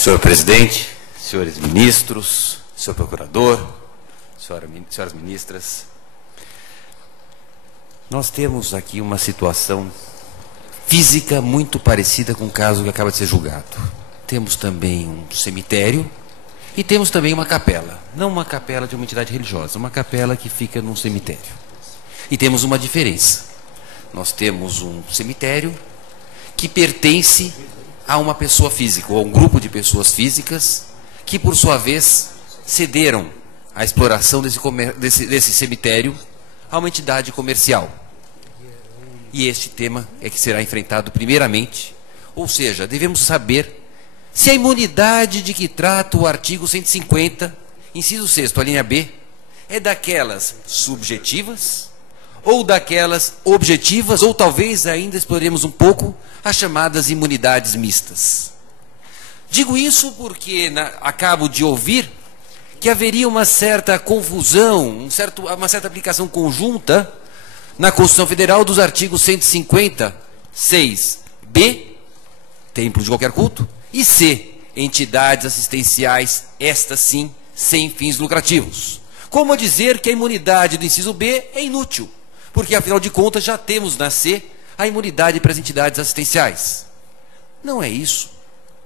Senhor presidente, senhores ministros, senhor procurador, senhoras ministras, nós temos aqui uma situação física muito parecida com o caso que acaba de ser julgado. Temos também um cemitério e temos também uma capela. Não uma capela de uma entidade religiosa, uma capela que fica num cemitério. E temos uma diferença. Nós temos um cemitério que pertence a uma pessoa física, ou a um grupo de pessoas físicas, que por sua vez cederam a exploração desse cemitério a uma entidade comercial. E este tema é que será enfrentado primeiramente, ou seja, devemos saber se a imunidade de que trata o artigo 150, inciso 6º, a linha B, é daquelas subjetivas ou daquelas objetivas, ou talvez ainda exploremos um pouco as chamadas imunidades mistas. Digo isso porque acabo de ouvir que haveria uma certa confusão, uma certa aplicação conjunta na Constituição Federal dos artigos 150, 6b, templo de qualquer culto, e c, entidades assistenciais, estas sim, sem fins lucrativos. Como dizer que a imunidade do inciso B é inútil, porque afinal de contas já temos na C a imunidade para as entidades assistenciais. Não é isso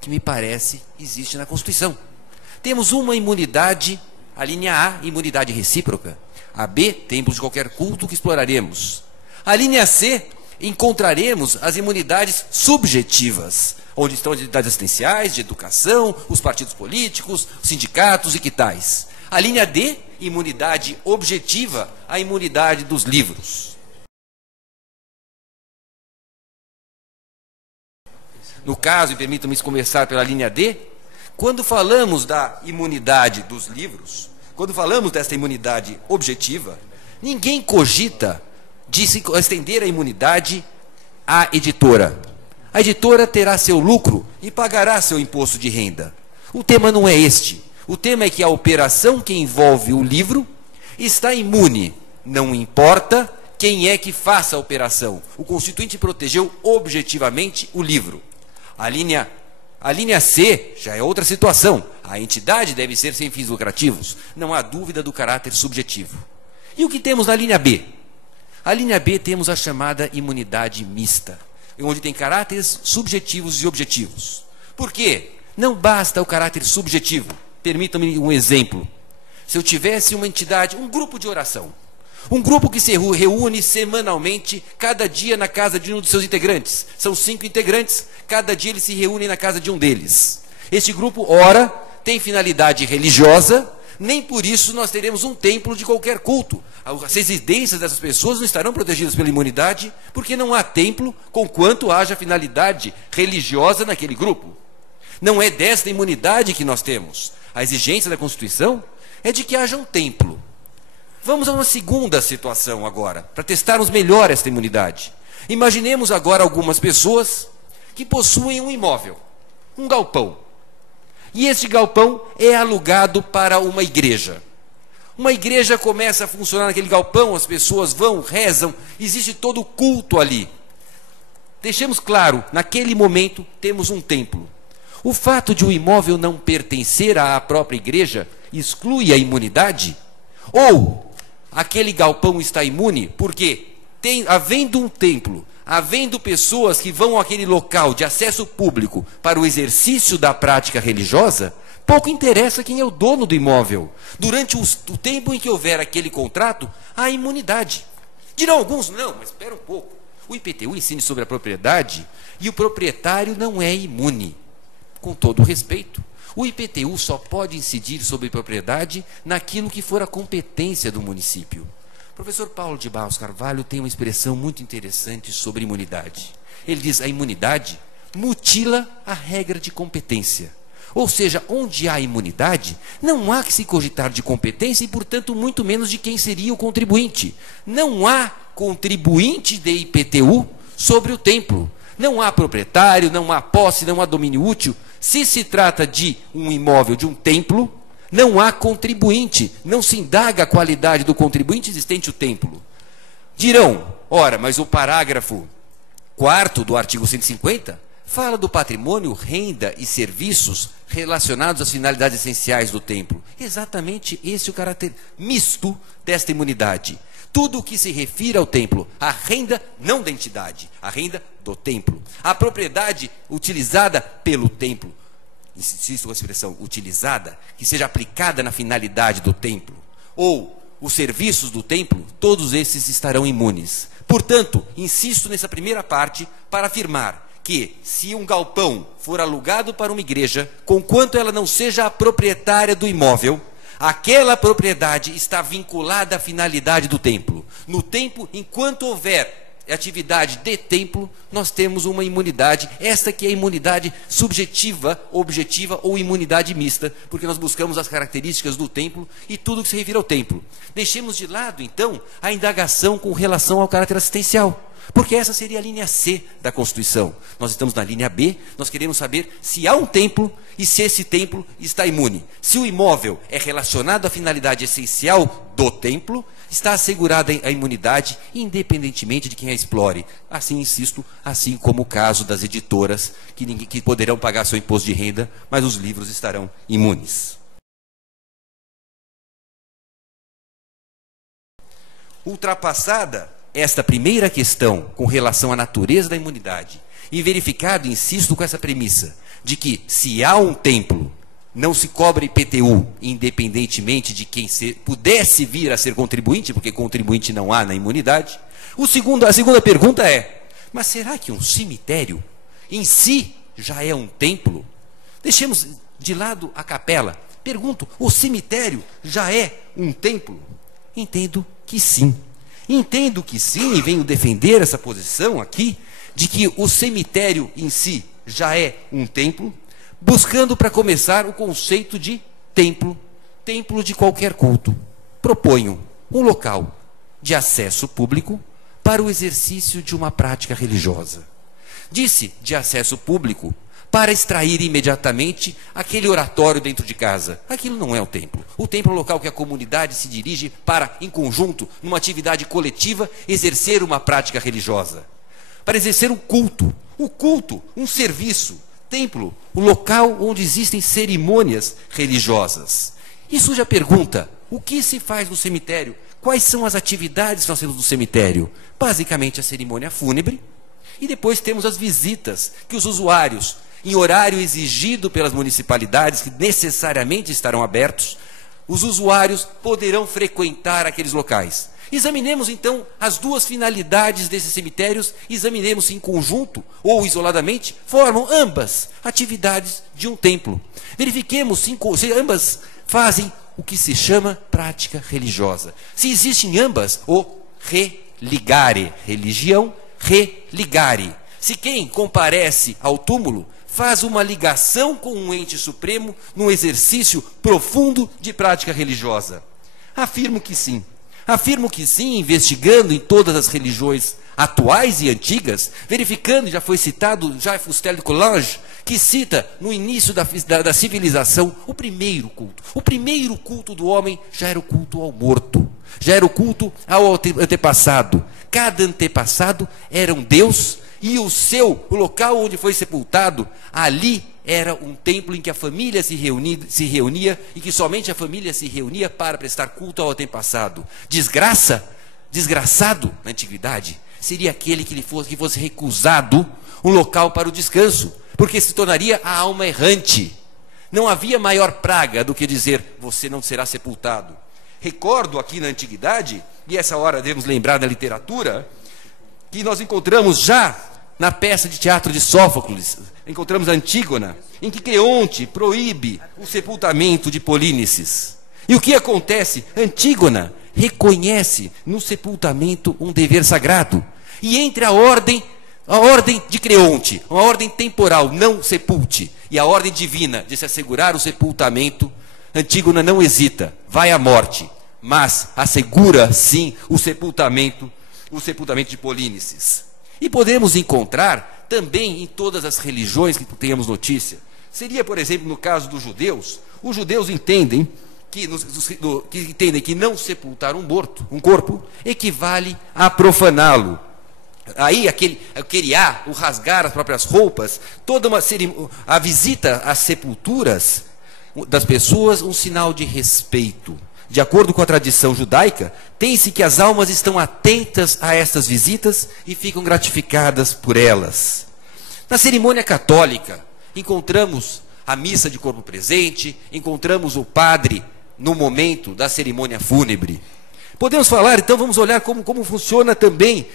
que me parece existe na Constituição. Temos uma imunidade, a linha A, imunidade recíproca. A B, templos de qualquer culto que exploraremos. A linha C, encontraremos as imunidades subjetivas, onde estão as entidades assistenciais, de educação, os partidos políticos, os sindicatos e que tais. A linha D, imunidade objetiva, a imunidade dos livros. No caso, e permitam-me começar pela linha D, quando falamos da imunidade dos livros, quando falamos desta imunidade objetiva, ninguém cogita de se estender a imunidade à editora. A editora terá seu lucro e pagará seu imposto de renda. O tema não é este. O tema é que a operação que envolve o livro está imune. Não importa quem é que faça a operação. O Constituinte protegeu objetivamente o livro. A linha C já é outra situação. A entidade deve ser sem fins lucrativos. Não há dúvida do caráter subjetivo. E o que temos na linha B? A linha B temos a chamada imunidade mista, onde tem caráteres subjetivos e objetivos. Por quê? Não basta o caráter subjetivo. Permitam-me um exemplo. Se eu tivesse uma entidade, um grupo de oração, um grupo que se reúne semanalmente, cada dia na casa de um dos seus integrantes. São 5 integrantes, cada dia eles se reúnem na casa de um deles. Este grupo ora, tem finalidade religiosa, nem por isso nós teremos um templo de qualquer culto. As residências dessas pessoas não estarão protegidas pela imunidade, porque não há templo conquanto haja finalidade religiosa naquele grupo. Não é desta imunidade que nós temos. A exigência da Constituição é de que haja um templo. Vamos a uma segunda situação agora, para testarmos melhor esta imunidade. Imaginemos agora algumas pessoas que possuem um imóvel, um galpão. E este galpão é alugado para uma igreja. Uma igreja começa a funcionar naquele galpão, as pessoas vão, rezam, existe todo o culto ali. Deixemos claro, naquele momento temos um templo. O fato de o imóvel não pertencer à própria igreja exclui a imunidade? Ou aquele galpão está imune porque, havendo um templo, havendo pessoas que vão àquele local de acesso público para o exercício da prática religiosa, pouco interessa quem é o dono do imóvel. Durante o tempo em que houver aquele contrato, há imunidade. Dirão alguns, não, mas espera um pouco. O IPTU ensina sobre a propriedade e o proprietário não é imune. Com todo o respeito, o IPTU só pode incidir sobre propriedade naquilo que for a competência do município. O professor Paulo de Barros Carvalho tem uma expressão muito interessante sobre imunidade. Ele diz: a imunidade mutila a regra de competência. Ou seja, onde há imunidade, não há que se cogitar de competência e, portanto, muito menos de quem seria o contribuinte. Não há contribuinte de IPTU sobre o templo. Não há proprietário, não há posse, não há domínio útil. Se se trata de um imóvel, de um templo, não há contribuinte. Não se indaga a qualidade do contribuinte existente o templo. Dirão, ora, mas o parágrafo 4º do artigo 150 fala do patrimônio, renda e serviços relacionados às finalidades essenciais do templo. Exatamente esse é o caráter misto desta imunidade. Tudo o que se refere ao templo, a renda não da entidade, a renda do templo. A propriedade utilizada pelo templo, insisto com a expressão utilizada, que seja aplicada na finalidade do templo, ou os serviços do templo, todos esses estarão imunes. Portanto, insisto nessa primeira parte para afirmar que, se um galpão for alugado para uma igreja, conquanto ela não seja a proprietária do imóvel, aquela propriedade está vinculada à finalidade do templo. No templo, enquanto houver atividade de templo, nós temos uma imunidade, esta que é a imunidade subjetiva, objetiva ou imunidade mista, porque nós buscamos as características do templo e tudo que se refere ao templo. Deixemos de lado, então, a indagação com relação ao caráter assistencial, porque essa seria a linha C da Constituição. Nós estamos na linha B, nós queremos saber se há um templo e se esse templo está imune. Se o imóvel é relacionado à finalidade essencial do templo, está assegurada a imunidade, independentemente de quem a explore. Assim, insisto, assim como o caso das editoras, que poderão pagar seu imposto de renda, mas os livros estarão imunes. Ultrapassada esta primeira questão com relação à natureza da imunidade, e verificado, insisto, com essa premissa, de que se há um templo, não se cobra IPTU, independentemente de quem pudesse vir a ser contribuinte, porque contribuinte não há na imunidade. A segunda pergunta é, mas será que um cemitério em si já é um templo? Deixemos de lado a capela. Pergunto, o cemitério já é um templo? Entendo que sim. Entendo que sim, e venho defender essa posição aqui, de que o cemitério em si já é um templo, buscando para começar o conceito de templo, templo de qualquer culto. Proponho um local de acesso público para o exercício de uma prática religiosa. Disse de acesso público para extrair imediatamente aquele oratório dentro de casa. Aquilo não é o templo. O templo é o local que a comunidade se dirige para, em conjunto, numa atividade coletiva, exercer uma prática religiosa. Para exercer um culto. O culto, um serviço. Templo, o local onde existem cerimônias religiosas. E surge a pergunta, o que se faz no cemitério? Quais são as atividades que nós temos no cemitério? Basicamente a cerimônia fúnebre, e depois temos as visitas que os usuários, em horário exigido pelas municipalidades, que necessariamente estarão abertos, os usuários poderão frequentar aqueles locais. Examinemos então as duas finalidades desses cemitérios, examinemos se em conjunto ou isoladamente formam ambas atividades de um templo. Verifiquemos se ambas fazem o que se chama prática religiosa. Se existem ambas, o religare, religião, religare. Se quem comparece ao túmulo faz uma ligação com um ente supremo num exercício profundo de prática religiosa. Afirmo que sim. Afirmo que sim, investigando em todas as religiões atuais e antigas, verificando, já foi citado Jacques Fustel de Coulanges, que cita no início da civilização o primeiro culto. O primeiro culto do homem já era o culto ao morto, já era o culto ao antepassado. Cada antepassado era um deus, e o local onde foi sepultado, ali era um templo em que a família se reunia e que somente a família se reunia para prestar culto ao antepassado. Desgraçado na antiguidade, seria aquele que fosse recusado um local para o descanso, porque se tornaria a alma errante. Não havia maior praga do que dizer, você não será sepultado. Recordo aqui na antiguidade, e essa hora devemos lembrar da literatura, que nós encontramos já na peça de teatro de Sófocles, encontramos a Antígona, em que Creonte proíbe o sepultamento de Polínices. E o que acontece? Antígona reconhece no sepultamento um dever sagrado. E entre a ordem de Creonte, uma ordem temporal, não sepulte, e a ordem divina de se assegurar o sepultamento, Antígona não hesita, vai à morte, mas assegura sim o sepultamento de Polínices. E podemos encontrar também em todas as religiões que tenhamos notícia. Seria, por exemplo, no caso dos judeus, os judeus entendem que não sepultar um corpo equivale a profaná-lo. Aí o queriá, o rasgar as próprias roupas, toda uma cerimônia, a visita às sepulturas das pessoas, um sinal de respeito. De acordo com a tradição judaica, tem-se que as almas estão atentas a estas visitas e ficam gratificadas por elas. Na cerimônia católica, encontramos a missa de corpo presente, encontramos o padre no momento da cerimônia fúnebre. Podemos falar, então, vamos olhar como funciona também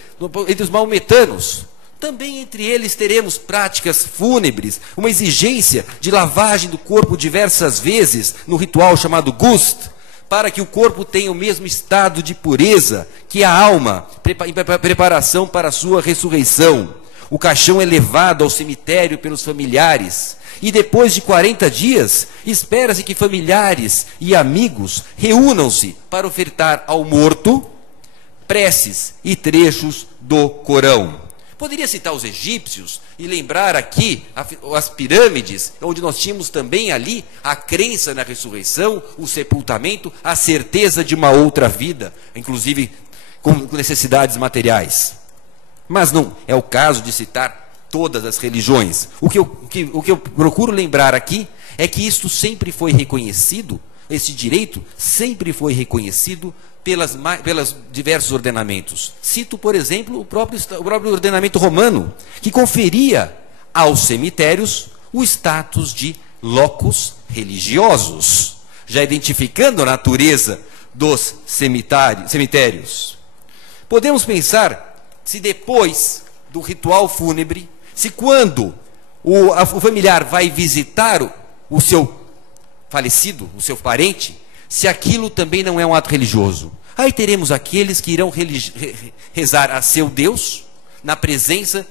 entre os maometanos. Também entre eles teremos práticas fúnebres, uma exigência de lavagem do corpo diversas vezes no ritual chamado gust, para que o corpo tenha o mesmo estado de pureza que a alma, em preparação para a sua ressurreição. O caixão é levado ao cemitério pelos familiares, e depois de 40 dias, espera-se que familiares e amigos reúnam-se para ofertar ao morto preces e trechos do Corão. Poderia citar os egípcios e lembrar aqui as pirâmides, onde nós tínhamos também ali a crença na ressurreição, o sepultamento, a certeza de uma outra vida, inclusive com necessidades materiais. Mas não é o caso de citar todas as religiões. O que eu procuro lembrar aqui é que isto sempre foi reconhecido, esse direito sempre foi reconhecido pelos diversos ordenamentos. Cito, por exemplo, o próprio ordenamento romano, que conferia aos cemitérios o status de locus religiosos, já identificando a natureza dos cemitérios. Podemos pensar se depois do ritual fúnebre, se quando o familiar vai visitar o seu falecido, o seu parente, se aquilo também não é um ato religioso. Aí teremos aqueles que irão rezar a seu Deus, na presença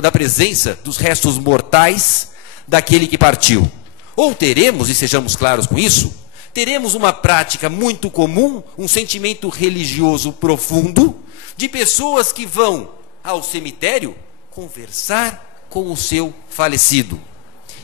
da presença dos restos mortais daquele que partiu. Ou teremos, e sejamos claros com isso, teremos uma prática muito comum, um sentimento religioso profundo, de pessoas que vão ao cemitério conversar com o seu falecido.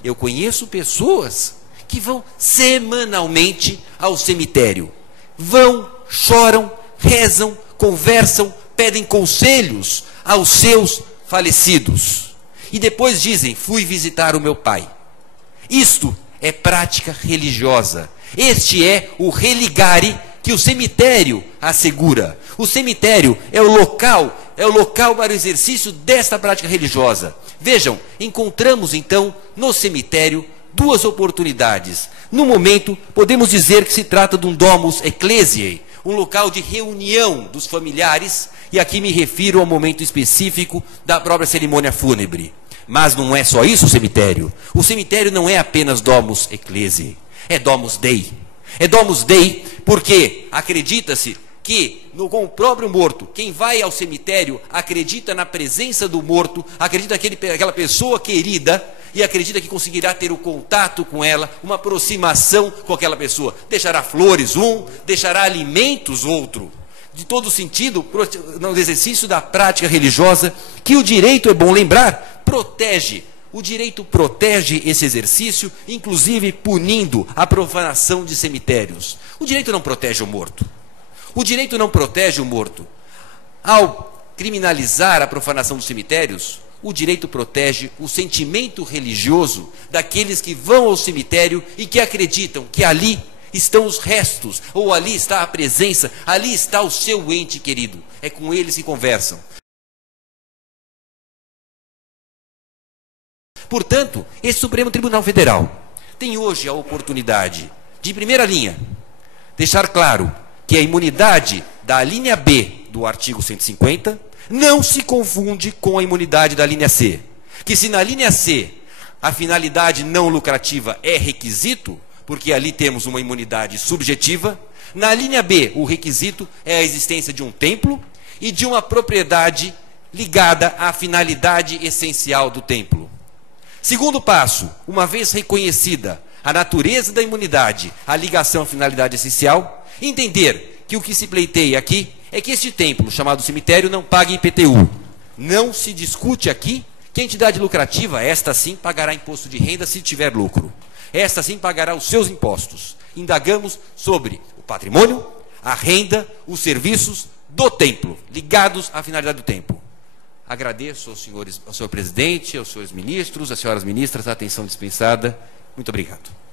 Eu conheço pessoas que vão semanalmente ao cemitério. Vão, choram, rezam, conversam, pedem conselhos aos seus falecidos. E depois dizem, fui visitar o meu pai. Isto é prática religiosa. Este é o religare que o cemitério assegura. O cemitério é o local para o exercício desta prática religiosa. Vejam, encontramos então no cemitério duas oportunidades. No momento, podemos dizer que se trata de um domus ecclesiae, um local de reunião dos familiares, e aqui me refiro ao momento específico da própria cerimônia fúnebre. Mas não é só isso o cemitério. O cemitério não é apenas domus ecclesiae, é domus Dei. É domus Dei porque acredita-se que com o próprio morto, quem vai ao cemitério acredita na presença do morto, acredita aquela pessoa querida, e acredita que conseguirá ter o contato com ela, uma aproximação com aquela pessoa. Deixará flores deixará alimentos outro. De todo sentido, no exercício da prática religiosa, que o direito, é bom lembrar, protege. O direito protege esse exercício, inclusive punindo a profanação de cemitérios. O direito não protege o morto. O direito não protege o morto. Ao criminalizar a profanação dos cemitérios, o direito protege o sentimento religioso daqueles que vão ao cemitério e que acreditam que ali estão os restos, ou ali está a presença, ali está o seu ente querido. É com eles que conversam. Portanto, esse Supremo Tribunal Federal tem hoje a oportunidade de, em primeira linha, deixar claro que a imunidade da linha B do artigo 150 não se confunde com a imunidade da linha C. Que se na linha C a finalidade não lucrativa é requisito, porque ali temos uma imunidade subjetiva, na linha B o requisito é a existência de um templo e de uma propriedade ligada à finalidade essencial do templo. Segundo passo, uma vez reconhecida a natureza da imunidade, a ligação à finalidade essencial, entender que o que se pleiteia aqui é que este templo, chamado cemitério, não pague IPTU. Não se discute aqui que a entidade lucrativa, esta sim, pagará imposto de renda se tiver lucro. Esta sim pagará os seus impostos. Indagamos sobre o patrimônio, a renda, os serviços do templo, ligados à finalidade do templo. Agradeço aos senhores, ao senhor presidente, aos senhores ministros, às senhoras ministras, a atenção dispensada. Muito obrigado.